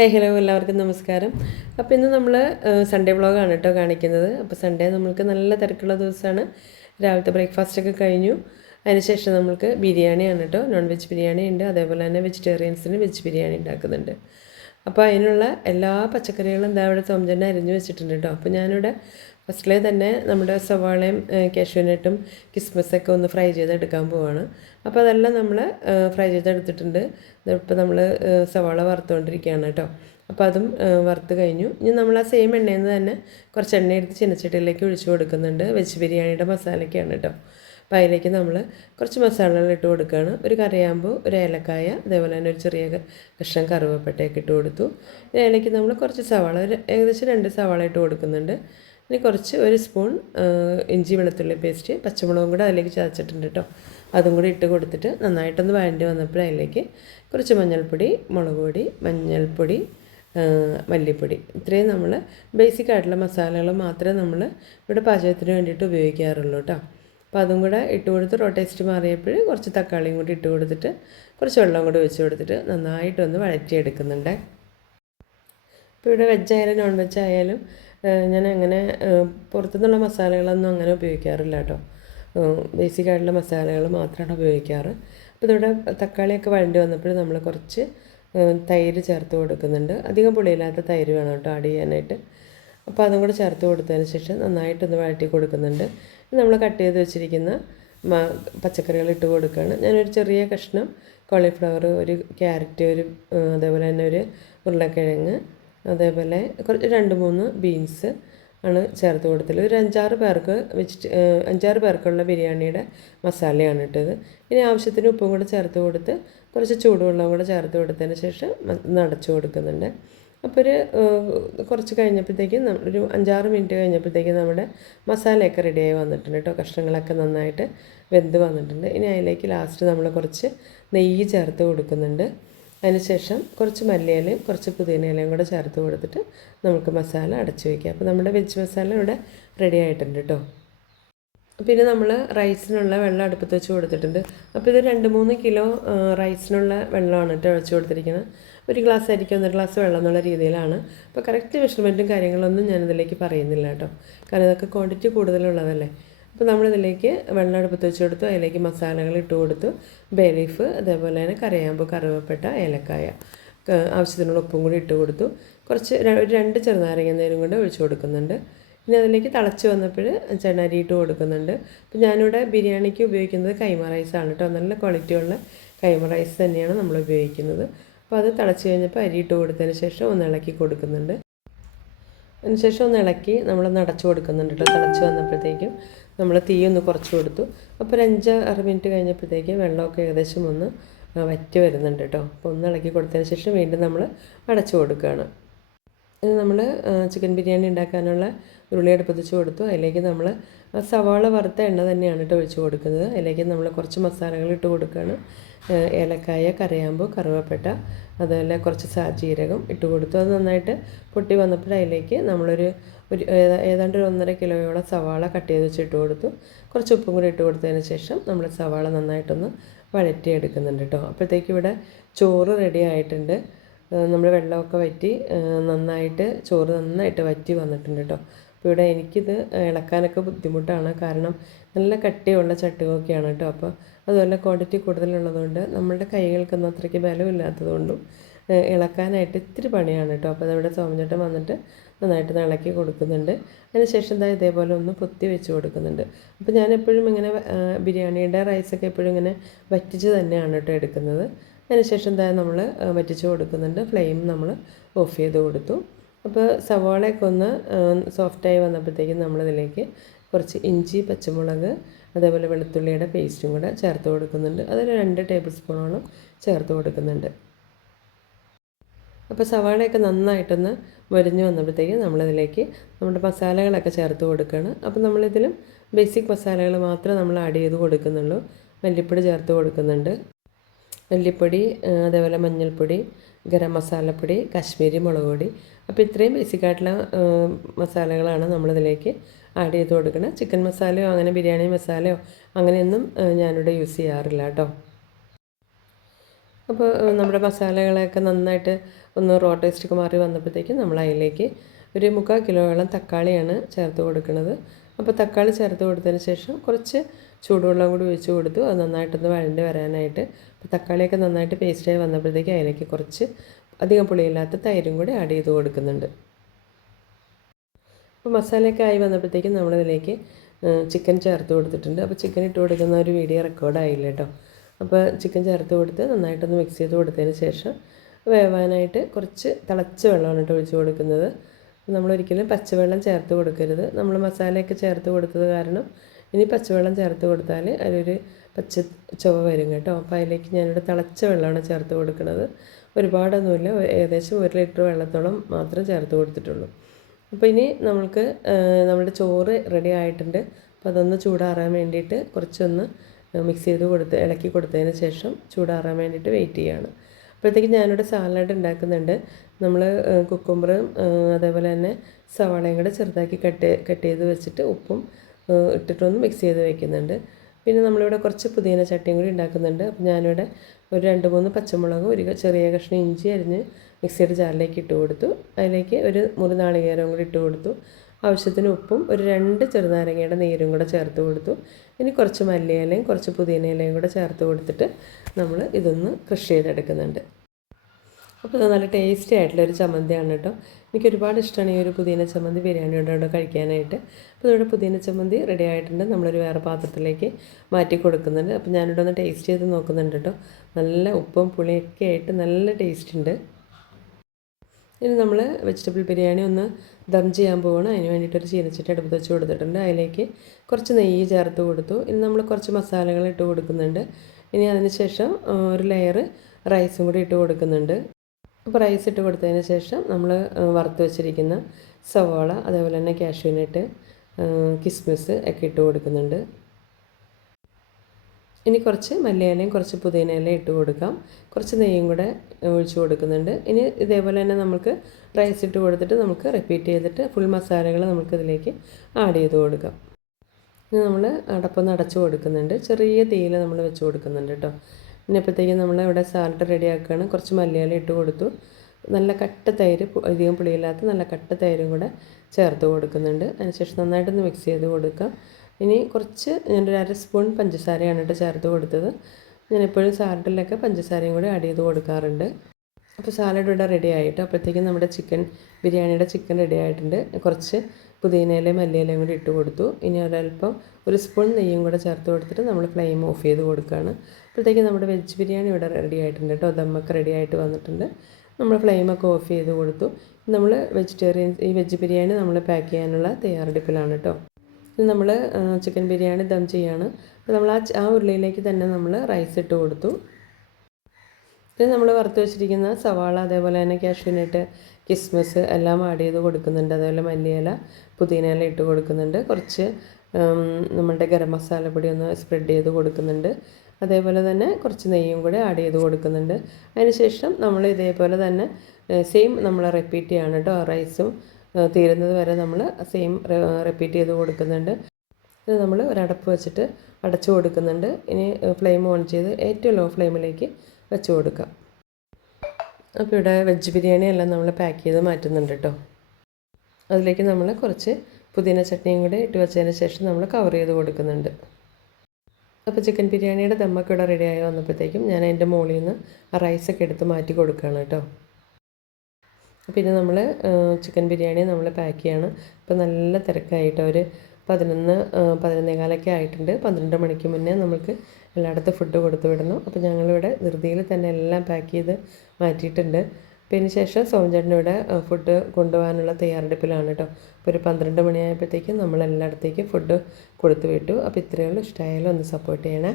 ഹേ hello എല്ലാവർക്കും നമസ്കാരം. അപ്പോൾ ഇന്ന് നമ്മൾ സൺഡേ വ്ളോഗാണ് കേട്ടോ കാണിക്കുന്നത്. അപ്പോൾ സൺഡേ നമ്മൾക്ക് നല്ല തിരക്കുള്ള ദിവസമാണ് രാവിലത്തെ ബ്രേക്ക്ഫാസ്റ്റ് ഒക്കെ കഴിഞ്ഞു. അതിനുശേഷം നമ്മൾക്ക് ബിരിയാണിയാണ് കേട്ടോ നോൺ വെജ് ബിരിയാണി ഉണ്ട് അതേപോലെ തന്നെ വെജിറ്റേറിയൻസിന് വെജ് ബിരിയാണി ഉണ്ടാക്കുന്നുണ്ട്. അപ്പോൾ അതിനുള്ള എല്ലാ പച്ചക്കറികളും എന്താ ഇവിടെ തോമജന്നെ അരിഞ്ഞു വെച്ചിട്ടുണ്ട് കേട്ടോ അപ്പോൾ ഞാനിവിടെ ഫസ്റ്റിലെ തന്നെ നമ്മുടെ സവാളയും കാഷ്യൂനട്ടും കിസ്മസൊക്കെ ഒന്ന് ഫ്രൈ ചെയ്തെടുക്കാൻ പോവാണ്. അപ്പോൾ അതെല്ലാം നമ്മൾ ഫ്രൈ ചെയ്തെടുത്തിട്ടുണ്ട്. ഇപ്പോൾ നമ്മൾ സവാള വറുത്തുകൊണ്ടിരിക്കുകയാണ് കേട്ടോ അപ്പോൾ അതും വറുത്ത് കഴിഞ്ഞു. ഇനി നമ്മൾ ആ സെയിം എണ്ണയിൽ നിന്ന് തന്നെ കുറച്ച് എണ്ണ എടുത്ത് ചിന്നച്ചട്ടിയിലേക്ക് ഒഴിച്ചു കൊടുക്കുന്നുണ്ട്. വെജ് ബിരിയാണിയുടെ മസാലയ്ക്കാണ് കേട്ടോ അപ്പോൾ അതിലേക്ക് നമ്മൾ കുറച്ച് മസാലകൾ ഇട്ട് കൊടുക്കുകയാണ് ഒരു കറിയാമ്പൂ ഒരു ഏലക്കായ അതേപോലെ തന്നെ ഒരു ചെറിയ കഷ്ണം കറുവപ്പട്ടയൊക്കെ ഇട്ട് കൊടുത്തു. ഇനി അതിലേക്ക് നമ്മൾ കുറച്ച് സവാള ഒരു ഏകദേശം രണ്ട് സവാള ഇട്ട് കൊടുക്കുന്നുണ്ട്. ഇനി കുറച്ച് ഒരു സ്പൂൺ ഇഞ്ചി വെളുത്തുള്ളി പേസ്റ്റ് പച്ചമുളകും കൂടെ അതിലേക്ക് ചതച്ചിട്ടുണ്ട് കേട്ടോ അതും കൂടി ഇട്ട് കൊടുത്തിട്ട് നന്നായിട്ടൊന്ന് വഴണ്ടി വന്നപ്പോൾ അതിലേക്ക് കുറച്ച് മഞ്ഞൾപ്പൊടി മുളക് പൊടി മഞ്ഞൾപ്പൊടി മല്ലിപ്പൊടി. ഇത്രയും നമ്മൾ ബേസിക് ആയിട്ടുള്ള മസാലകൾ മാത്രമേ നമ്മൾ ഇവിടെ പാചകത്തിന് വേണ്ടിയിട്ട് ഉപയോഗിക്കാറുള്ളൂ കേട്ടോ അപ്പോൾ അതും കൂടെ ഇട്ട് കൊടുത്ത് റോട്ടേസ്റ്റ് മാറിയപ്പോൾ കുറച്ച് തക്കാളിയും കൂടി ഇട്ട് കൊടുത്തിട്ട് കുറച്ച് വെള്ളം കൂടി ഒഴിച്ച് കൊടുത്തിട്ട് നന്നായിട്ടൊന്ന് വഴറ്റിയെടുക്കുന്നുണ്ട്. ഇപ്പോൾ ഇവിടെ വെജ് ആയാലും നോൺ വെജ് ആയാലും ഞാൻ അങ്ങനെ പുറത്തുനിന്നുള്ള മസാലകളൊന്നും അങ്ങനെ ഉപയോഗിക്കാറില്ല കേട്ടോ. ബേസിക് ആയിട്ടുള്ള മസാലകൾ മാത്രമാണ് ഉപയോഗിക്കാറ്. അപ്പോൾ ഇതിവിടെ തക്കാളിയൊക്കെ വഴണ്ടി വന്നപ്പോൾ നമ്മൾ കുറച്ച് തൈര് ചേർത്ത് കൊടുക്കുന്നുണ്ട്. അധികം പുളിയില്ലാത്ത തൈര് വേണം കേട്ടോ ആഡ് ചെയ്യാനായിട്ട്. അപ്പോൾ അതും കൂടെ ചേർത്ത് കൊടുത്തതിന് ശേഷം നന്നായിട്ടൊന്ന് വഴറ്റി കൊടുക്കുന്നുണ്ട്. നമ്മൾ കട്ട് ചെയ്ത് വെച്ചിരിക്കുന്ന പച്ചക്കറികൾ ഇട്ട് കൊടുക്കുകയാണ് ഞാനൊരു ചെറിയ കഷ്ണം കോളിഫ്ലവർ ഒരു ക്യാരറ്റ് ഒരു അതേപോലെ തന്നെ ഒരു ഉരുളക്കിഴങ്ങ് അതേപോലെ കുറച്ച് രണ്ട് മൂന്ന് ബീൻസ് ആണ് ചേർത്ത് കൊടുത്തത് ഒരു അഞ്ചാറ് പേർക്ക് വെച്ചിട്ട് അഞ്ചാറ് പേർക്കുള്ള ബിരിയാണിയുടെ മസാലയാണ് ഇട്ടത്. ഇനി ആവശ്യത്തിന് ഉപ്പും കൂടെ ചേർത്ത് കൊടുത്ത് കുറച്ച് ചൂടുവെള്ളം കൂടെ ചേർത്ത് കൊടുത്തതിന് ശേഷം നടച്ചു കൊടുക്കുന്നുണ്ട്. അപ്പോൾ ഒരു കുറച്ച് കഴിഞ്ഞപ്പോഴത്തേക്കും ഒരു അഞ്ചാറ് മിനിറ്റ് കഴിഞ്ഞപ്പോഴത്തേക്കും നമ്മുടെ മസാലയൊക്കെ റെഡിയായി വന്നിട്ടുണ്ട് കേട്ടോ. കഷ്ണങ്ങളൊക്കെ നന്നായിട്ട് വെന്ത് വന്നിട്ടുണ്ട്. ഇനി അതിലേക്ക് ലാസ്റ്റ് നമ്മൾ കുറച്ച് നെയ്യ് ചേർത്ത് കൊടുക്കുന്നുണ്ട്. അതിനുശേഷം കുറച്ച് മല്ലിയിലയും കുറച്ച് പുതിനയിലയും കൂടെ ചേർത്ത് കൊടുത്തിട്ട് നമുക്ക് മസാല അടച്ചു വയ്ക്കാം. അപ്പോൾ നമ്മുടെ വെജ് മസാല ഇവിടെ റെഡി ആയിട്ടുണ്ട് കേട്ടോ. പിന്നെ നമ്മൾ റൈസിനുള്ള വെള്ളം അടുപ്പത്ത് വെച്ച് കൊടുത്തിട്ടുണ്ട്. അപ്പോൾ ഇത് രണ്ട് മൂന്ന് കിലോ റൈസിനുള്ള വെള്ളമാണ് കേട്ടോ വെച്ച് കൊടുത്തിരിക്കുന്നത്. ഒരു ഗ്ലാസ് ആയിരിക്കും ഒന്നര ഗ്ലാസ് വെള്ളം എന്നുള്ള രീതിയിലാണ്. അപ്പോൾ കറക്റ്റ് മെഷർമെന്റും കാര്യങ്ങളൊന്നും ഞാനിതിലേക്ക് പറയുന്നില്ല കേട്ടോ. കാരണം ഇതൊക്കെ ക്വാണ്ടിറ്റി കൂടുതലുള്ളതല്ലേ. അപ്പോൾ നമ്മളിതിലേക്ക് വെള്ളം അടുപ്പത്ത് വെച്ച് കൊടുത്തു അതിലേക്ക് മസാലകൾ ഇട്ട് കൊടുത്തു ബേലീഫ് അതേപോലെ തന്നെ കറിയാമ്പ് കറുവപ്പെട്ട ഏലക്കായ ആവശ്യത്തിനുള്ള ഉപ്പും കൂടി ഇട്ട് കൊടുത്തു. കുറച്ച് ഒരു രണ്ട് ചെറുനാരങ്ങ നേരം കൊണ്ട് ഒഴിച്ചു കൊടുക്കുന്നുണ്ട്. പിന്നെ അതിലേക്ക് തിളച്ച് വന്നപ്പോൾ ചെണ്ണരി ഇട്ട് കൊടുക്കുന്നുണ്ട്. അപ്പോൾ ഞാനിവിടെ ബിരിയാണിക്ക് ഉപയോഗിക്കുന്നത് കൈമ റൈസാണ് കേട്ടോ. നല്ല ക്വാളിറ്റിയുള്ള കൈമ റൈസ് തന്നെയാണ് നമ്മൾ ഉപയോഗിക്കുന്നത്. അപ്പോൾ അത് തിളച്ച് കഴിഞ്ഞപ്പോൾ അരി ഇട്ട് കൊടുത്തതിന് ശേഷം ഒന്ന് ഇളക്കി കൊടുക്കുന്നുണ്ട്. അതിനുശേഷം ഒന്ന് ഇളക്കി നമ്മൾ നടച്ചു കൊടുക്കുന്നുണ്ട് കേട്ടോ. തിളച്ച് വന്നപ്പോഴത്തേക്കും നമ്മൾ തീ ഒന്ന് കുറച്ച് കൊടുത്തു. അപ്പോൾ ഒരു അഞ്ച് ആറ് മിനിറ്റ് കഴിഞ്ഞപ്പോഴത്തേക്കും വെള്ളമൊക്കെ ഏകദേശം ഒന്ന് വറ്റി വരുന്നുണ്ട് കേട്ടോ. അപ്പോൾ ഒന്ന് ഇളക്കി കൊടുത്തതിന് ശേഷം വീണ്ടും നമ്മൾ അടച്ചു കൊടുക്കുകയാണ്. ഇത് നമ്മൾ ചിക്കൻ ബിരിയാണി ഉണ്ടാക്കാനുള്ള ഉരുളി അടുപ്പത്തിച്ച് കൊടുത്തു. അതിലേക്ക് നമ്മൾ സവാള വറുത്ത എണ്ണ തന്നെയാണ് കേട്ടോ ഒഴിച്ച് കൊടുക്കുന്നത്. അതിലേക്ക് നമ്മൾ കുറച്ച് മസാലകൾ ഇട്ട് കൊടുക്കുകയാണ്. ഏലക്കായ കറിയാമ്പ് കറുവപ്പട്ട അതുപോലെ കുറച്ച് സാജീരകം ഇട്ട് കൊടുത്തു. അത് നന്നായിട്ട് പൊട്ടി വന്നപ്പോൾ അതിലേക്ക് നമ്മളൊരു ഒരു ഏതാണ്ട് ഒരു ഒന്നര കിലോയോളം സവാള കട്ട് ചെയ്ത് വെച്ചിട്ട് കൊടുത്തു. കുറച്ച് ഉപ്പും കൂടി ഇട്ട് കൊടുത്തതിന് ശേഷം നമ്മൾ സവാള നന്നായിട്ടൊന്ന് വഴറ്റി എടുക്കുന്നുണ്ട് കേട്ടോ അപ്പോഴത്തേക്ക് ഇവിടെ ചോറ് റെഡി ആയിട്ടുണ്ട്. നമ്മൾ വെള്ളമൊക്കെ വറ്റി നന്നായിട്ട് ചോറ് നന്നായിട്ട് വറ്റി വന്നിട്ടുണ്ട് കേട്ടോ അപ്പോൾ ഇവിടെ എനിക്കിത് ഇളക്കാനൊക്കെ ബുദ്ധിമുട്ടാണ്. കാരണം നല്ല കട്ടിയുള്ള ചട്ടുകൊക്കെയാണ് കേട്ടോ. അപ്പോൾ അതുപോലെ ക്വാണ്ടിറ്റി കൂടുതലുള്ളതുകൊണ്ട് നമ്മളുടെ കൈകൾക്കൊന്നും അത്രയ്ക്ക് ബലമില്ലാത്തതുകൊണ്ടും ഇളക്കാനായിട്ട് ഇത്തിരി പണിയാണ് കേട്ടോ. അപ്പോൾ അതവിടെ സോമചട്ടം വന്നിട്ട് നന്നായിട്ട് ഇളക്കി കൊടുക്കുന്നുണ്ട്. അതിനുശേഷം എന്താ ഇതേപോലെ ഒന്ന് പൊത്തി വെച്ച് കൊടുക്കുന്നുണ്ട്. അപ്പോൾ ഞാൻ എപ്പോഴും ഇങ്ങനെ ബിരിയാണിയുടെ റൈസൊക്കെ എപ്പോഴും ഇങ്ങനെ വറ്റിച്ച് തന്നെയാണ് കേട്ടോ എടുക്കുന്നത്. അതിനുശേഷം എന്തായാലും നമ്മൾ വറ്റിച്ച് കൊടുക്കുന്നുണ്ട്. ഫ്ലെയിം നമ്മൾ ഓഫ് ചെയ്ത് കൊടുത്തു. അപ്പോൾ സവാളയൊക്കെ ഒന്ന് സോഫ്റ്റായി വന്നപ്പോഴത്തേക്കും നമ്മളിതിലേക്ക് കുറച്ച് ഇഞ്ചി പച്ചമുളക് അതേപോലെ വെളുത്തുള്ളിയുടെ പേസ്റ്റും കൂടെ ചേർത്ത് കൊടുക്കുന്നുണ്ട്. അതൊരു രണ്ട് ടേബിൾ സ്പൂണോളം ചേർത്ത് കൊടുക്കുന്നുണ്ട്. അപ്പോൾ സവാളയൊക്കെ നന്നായിട്ടൊന്ന് മുരിഞ്ഞ് വന്നപ്പോഴത്തേക്ക് നമ്മളതിലേക്ക് നമ്മുടെ മസാലകളൊക്കെ ചേർത്ത് കൊടുക്കുകയാണ്. അപ്പോൾ നമ്മളിതിലും ബേസിക് മസാലകൾ മാത്രമേ നമ്മൾ ആഡ് ചെയ്ത് കൊടുക്കുന്നുള്ളൂ. മല്ലിപ്പൊടി ചേർത്ത് കൊടുക്കുന്നുണ്ട്. മല്ലിപ്പൊടി അതേപോലെ മഞ്ഞൾപ്പൊടി ഗരം മസാലപ്പൊടി കാശ്മീരി മുളക് പൊടി. അപ്പോൾ ഇത്രയും ബേസിക് ആയിട്ടുള്ള മസാലകളാണ് നമ്മളിതിലേക്ക് ആഡ് ചെയ്ത് കൊടുക്കുന്നത്. ചിക്കൻ മസാലയോ അങ്ങനെ ബിരിയാണി മസാലയോ അങ്ങനെയൊന്നും ഞാനിവിടെ യൂസ് ചെയ്യാറില്ല കേട്ടോ. അപ്പോൾ നമ്മുടെ മസാലകളൊക്കെ നന്നായിട്ട് ഒന്ന് റോ ടേസ്റ്റൊക്കെ മാറി വന്നപ്പോഴത്തേക്കും നമ്മൾ അതിലേക്ക് ഒരു മുക്കാൽ കിലോയോളം തക്കാളിയാണ് ചേർത്ത് കൊടുക്കുന്നത്. അപ്പോൾ തക്കാളി ചേർത്ത് കൊടുത്തതിന് ശേഷം കുറച്ച് ചൂടുവെള്ളം കൂടി ഒഴിച്ച് കൊടുത്തു. അത് നന്നായിട്ടൊന്ന് വഴണ്ട് വരാനായിട്ട്. അപ്പോൾ തക്കാളിയൊക്കെ നന്നായിട്ട് പേസ്റ്റായി വന്നപ്പോഴത്തേക്ക് അതിലേക്ക് കുറച്ച് അധികം പുളിയില്ലാത്ത തൈരും കൂടി ആഡ് ചെയ്ത് കൊടുക്കുന്നുണ്ട്. അപ്പോൾ മസാലയൊക്കെ ആയി വന്നപ്പോഴത്തേക്കും നമ്മളിതിലേക്ക് ചിക്കൻ ചേർത്ത് കൊടുത്തിട്ടുണ്ട്. അപ്പോൾ ചിക്കൻ ഇട്ട് കൊടുക്കുന്ന ഒരു വീഡിയോ റെക്കോർഡായില്ല കേട്ടോ. അപ്പോൾ ചിക്കൻ ചേർത്ത് കൊടുത്ത് നന്നായിട്ടൊന്ന് മിക്സ് ചെയ്ത് കൊടുത്തതിന് ശേഷം വേവാനായിട്ട് കുറച്ച് തിളച്ച വെള്ളമാണ് കേട്ടോ ഒഴിച്ച് കൊടുക്കുന്നത്. നമ്മളൊരിക്കലും പച്ചവെള്ളം ചേർത്ത് കൊടുക്കരുത്. നമ്മൾ മസാലയൊക്കെ ചേർത്ത് കൊടുത്തത് കാരണം ഇനി പച്ചവെള്ളം ചേർത്ത് കൊടുത്താൽ അതിലൊരു പച്ച ചുവ വരും കേട്ടോ. അപ്പോൾ അതിലേക്ക് ഞാനിവിടെ തിളച്ച വെള്ളമാണ് ചേർത്ത് കൊടുക്കുന്നത്. ഒരുപാടൊന്നുമില്ല. ഏകദേശം ഒരു ലിറ്റർ വെള്ളത്തോളം മാത്രം ചേർത്ത് കൊടുത്തിട്ടുള്ളൂ. അപ്പോൾ ഇനി നമ്മൾക്ക് നമ്മുടെ ചോറ് റെഡി ആയിട്ടുണ്ട്. അപ്പോൾ അതൊന്ന് ചൂടാറാൻ വേണ്ടിയിട്ട് കുറച്ചൊന്ന് മിക്സ് ചെയ്ത് കൊടുത്ത് ഇളക്കി കൊടുത്തതിന് ശേഷം ചൂടാറാൻ വേണ്ടിയിട്ട് വെയിറ്റ് ചെയ്യുകയാണ് അപ്പോഴത്തേക്ക് ഞാനിവിടെ സാലഡ് ഉണ്ടാക്കുന്നുണ്ട്. നമ്മൾ കുക്കുമ്പറും അതേപോലെ തന്നെ സവാളയും കൂടെ ചെറുതാക്കി കട്ട് കട്ട് ചെയ്ത് വെച്ചിട്ട് ഉപ്പും ഇട്ടിട്ടൊന്ന് മിക്സ് ചെയ്ത് വെക്കുന്നുണ്ട്. പിന്നെ നമ്മളിവിടെ കുറച്ച് പുതിന ചട്ടിയും കൂടി ഉണ്ടാക്കുന്നുണ്ട്. അപ്പോൾ ഞാനിവിടെ ഒരു രണ്ട് മൂന്ന് പച്ചമുളകും ഒരു ചെറിയ കഷ്ണം ഇഞ്ചി അരിഞ്ഞ് മിക്സിയുടെ ജാറിലേക്ക് ഇട്ട് കൊടുത്തു. അതിലേക്ക് ഒരു മുറി നാളികേരവും കൂടി ഇട്ട് കൊടുത്തു. ആവശ്യത്തിന് ഉപ്പും ഒരു രണ്ട് ചെറുനാരങ്ങയുടെ നീരും കൂടെ ചേർത്ത് കൊടുത്തു. ഇനി കുറച്ച് മല്ലിയിലയും കുറച്ച് പുതിന ഇലയും കൂടെ ചേർത്ത് കൊടുത്തിട്ട് നമ്മൾ ഇതൊന്ന് കൃഷി ചെയ്തെടുക്കുന്നുണ്ട്. അപ്പോൾ നല്ല ടേസ്റ്റി ആയിട്ടുള്ളൊരു ചമ്മന്തിയാണ് കേട്ടോ. എനിക്ക് ഒരുപാട് ഇഷ്ടമാണ് ഈ ഒരു പുതിന ചമ്മന്തി ബിരിയാണി ഉണ്ടോ കഴിക്കാനായിട്ട്. അപ്പോൾ ഇതോടെ പുതിന ചമ്മന്തി റെഡി ആയിട്ടുണ്ട്. നമ്മളൊരു വേറെ പാത്രത്തിലേക്ക് മാറ്റി കൊടുക്കുന്നുണ്ട്. അപ്പോൾ ഞാനിവിടെ ഒന്ന് ടേസ്റ്റ് ചെയ്ത് നോക്കുന്നുണ്ട് കേട്ടോ. നല്ല ഉപ്പും പുളിയൊക്കെ ആയിട്ട് നല്ല ടേസ്റ്റ് ഉണ്ട്. ഇനി നമ്മൾ വെജിറ്റബിൾ ബിരിയാണി ഒന്ന് ദം ചെയ്യാൻ പോവാണ്. അതിന് വേണ്ടിയിട്ടൊരു ചീനച്ചട്ടി അടുപ്പത്ത് വെച്ച് കൊടുത്തിട്ടുണ്ട്. അതിലേക്ക് കുറച്ച് നെയ്യ് ചേർത്ത് കൊടുത്തു. ഇനി നമ്മൾ കുറച്ച് മസാലകൾ ഇട്ട് കൊടുക്കുന്നുണ്ട്. ഇനി അതിനുശേഷം ഒരു ലെയർ റൈസും കൂടി ഇട്ട് കൊടുക്കുന്നുണ്ട്. അപ്പോൾ റൈസ് ഇട്ട് കൊടുത്തതിന് ശേഷം നമ്മൾ വറുത്ത് വെച്ചിരിക്കുന്ന സവോള അതേപോലെ തന്നെ കാഷ്യൂനട്ട് കിസ്മിസ് ഒക്കെ ഇട്ട് കൊടുക്കുന്നുണ്ട്. ഇനി കുറച്ച് മല്ലിയിലയും കുറച്ച് പുതിനയിലയും ഇട്ട് കൊടുക്കാം. കുറച്ച് നെയ്യും കൂടെ ഒഴിച്ചു കൊടുക്കുന്നുണ്ട്. ഇനി ഇതേപോലെ തന്നെ നമുക്ക് റൈസ് ഇട്ട് കൊടുത്തിട്ട് നമുക്ക് റിപ്പീറ്റ് ചെയ്തിട്ട് ഫുൾ മസാലകൾ നമുക്ക് ഇതിലേക്ക് ആഡ് ചെയ്ത് കൊടുക്കാം. ഇനി നമ്മൾ അടപ്പൊന്ന് അടച്ചു കൊടുക്കുന്നുണ്ട്. ചെറിയ തീയിൽ നമ്മൾ വെച്ച് കൊടുക്കുന്നുണ്ട് കേട്ടോ. പിന്നെ നമ്മൾ ഇവിടെ സാലഡ് റെഡിയാക്കുകയാണ് കുറച്ച് മല്ലിയില ഇട്ട് കൊടുത്തു. നല്ല കട്ട തൈര് അധികം പുളിയില്ലാത്ത നല്ല കട്ട തൈരും കൂടെ ചേർത്ത് കൊടുക്കുന്നുണ്ട്. അതിനുശേഷം നന്നായിട്ടൊന്ന് മിക്സ് ചെയ്ത് കൊടുക്കാം. ഇനി കുറച്ച് ഞാനൊരു അര സ്പൂൺ പഞ്ചസാരയാണ് കേട്ടോ ചേർത്ത് കൊടുത്തത്. ഞാൻ എപ്പോഴും സാലഡിലൊക്കെ പഞ്ചസാരയും കൂടി ആഡ് ചെയ്ത് കൊടുക്കാറുണ്ട്. അപ്പോൾ സാലഡ് ഇവിടെ റെഡി ആയിട്ട്? അപ്പോഴത്തേക്കും നമ്മുടെ ചിക്കൻ ബിരിയാണിയുടെ ചിക്കൻ റെഡി ആയിട്ടുണ്ട്. കുറച്ച് പുതിനയിലയും മല്ലിയിലയും കൂടി ഇട്ട് കൊടുത്തു. ഇനി ഒരല്പം ഒരു സ്പൂൺ നെയ്യും കൂടെ ചേർത്ത് കൊടുത്തിട്ട് നമ്മൾ ഫ്ലെയിം ഓഫ് ചെയ്ത് കൊടുക്കുകയാണ്. അപ്പോഴത്തേക്കും നമ്മുടെ വെജ് ബിരിയാണി ഇവിടെ റെഡി ആയിട്ടുണ്ട് കേട്ടോ. ദമ്മൊക്കെ റെഡി ആയിട്ട് വന്നിട്ടുണ്ട്. നമ്മൾ ഫ്ലെയിമൊക്കെ ഓഫ് ചെയ്ത് കൊടുത്തു. നമ്മൾ വെജിറ്റേറിയൻ ഈ വെജ് ബിരിയാണി നമ്മൾ പാക്ക് ചെയ്യാനുള്ള തയ്യാറെടുപ്പിലാണ് കേട്ടോ. ഇത് നമ്മൾ ചിക്കൻ ബിരിയാണി ദം ചെയ്യാണ്. അപ്പോൾ നമ്മൾ ആ ആ ഉരുളിയിലേക്ക് തന്നെ നമ്മൾ റൈസ് ഇട്ട് കൊടുത്തു. ഇത് നമ്മൾ വറുത്ത് വെച്ചിരിക്കുന്ന സവാള അതേപോലെ തന്നെ കാഷ്യൂനട്ട് കിസ്മസ് എല്ലാം ആഡ് ചെയ്ത് കൊടുക്കുന്നുണ്ട്. അതേപോലെ മല്ലിയില പുതിനയില ഇട്ട് കൊടുക്കുന്നുണ്ട്. കുറച്ച് നമ്മളുടെ ഗരം മസാലപ്പൊടി ഒന്ന് സ്പ്രെഡ് ചെയ്ത് കൊടുക്കുന്നുണ്ട്. അതേപോലെ തന്നെ കുറച്ച് നെയ്യും കൂടെ ആഡ് ചെയ്ത് കൊടുക്കുന്നുണ്ട്. അതിനുശേഷം നമ്മൾ ഇതേപോലെ തന്നെ സെയിം നമ്മൾ റിപ്പീറ്റ് ചെയ്യാണ് കേട്ടോ റൈസും തീരുന്നത് വരെ നമ്മൾ സെയിം റിപ്പീറ്റ് ചെയ്ത് കൊടുക്കുന്നുണ്ട്. ഇത് നമ്മൾ ഒരടപ്പ് വെച്ചിട്ട് അടച്ചു കൊടുക്കുന്നുണ്ട്. ഇനി ഫ്ലെയിം ഓൺ ചെയ്ത് ഏറ്റവും ലോ ഫ്ലെയിമിലേക്ക് വെച്ച് കൊടുക്കാം. അപ്പോൾ ഇവിടെ വെജ് ബിരിയാണി എല്ലാം നമ്മൾ പാക്ക് ചെയ്ത് മാറ്റുന്നുണ്ട് കേട്ടോ അതിലേക്ക് നമ്മൾ കുറച്ച് പുതിന ചട്നിയും കൂടെ ഇട്ട് വെച്ചതിന് ശേഷം നമ്മൾ കവർ ചെയ്ത് കൊടുക്കുന്നുണ്ട്. അപ്പോൾ ചിക്കൻ ബിരിയാണിയുടെ ദമ്മൊക്കെ ഇവിടെ റെഡിയായി വന്നപ്പോഴത്തേക്കും ഞാൻ അതിന്റെ മുകളിൽ നിന്ന് റൈസൊക്കെ എടുത്ത് മാറ്റി കൊടുക്കുകയാണ് കേട്ടോ പിന്നെ നമ്മൾ ചിക്കൻ ബിരിയാണി നമ്മൾ പാക്ക് ചെയ്യാണ്. അപ്പോൾ നല്ല തിരക്കായിട്ട്. ഒരു പതിനൊന്ന് പതിനൊന്നേകാലൊക്കെ ആയിട്ടുണ്ട്. പന്ത്രണ്ട് മണിക്ക് മുന്നേ നമുക്ക് എല്ലായിടത്തും ഫുഡ് കൊടുത്തു വിടുന്നു അപ്പോൾ ഞങ്ങളിവിടെ ധൃതിയിൽ തന്നെ എല്ലാം പാക്ക് ചെയ്ത് മാറ്റിയിട്ടുണ്ട്. പിന്നെ ശേഷം സോമചേട്ടനിവിടെ ഫുഡ് കൊണ്ടുപോകാനുള്ള തയ്യാറെടുപ്പിലാണ് കേട്ടോ അപ്പോൾ ഒരു പന്ത്രണ്ട് മണിയായപ്പോഴത്തേക്കും നമ്മൾ എല്ലായിടത്തേക്കും ഫുഡ് കൊടുത്തു വിട്ടു. അപ്പോൾ ഇത്രയേ ഉള്ളൂ. ഇഷ്ടമായാലും ഒന്ന് സപ്പോർട്ട് ചെയ്യണേ.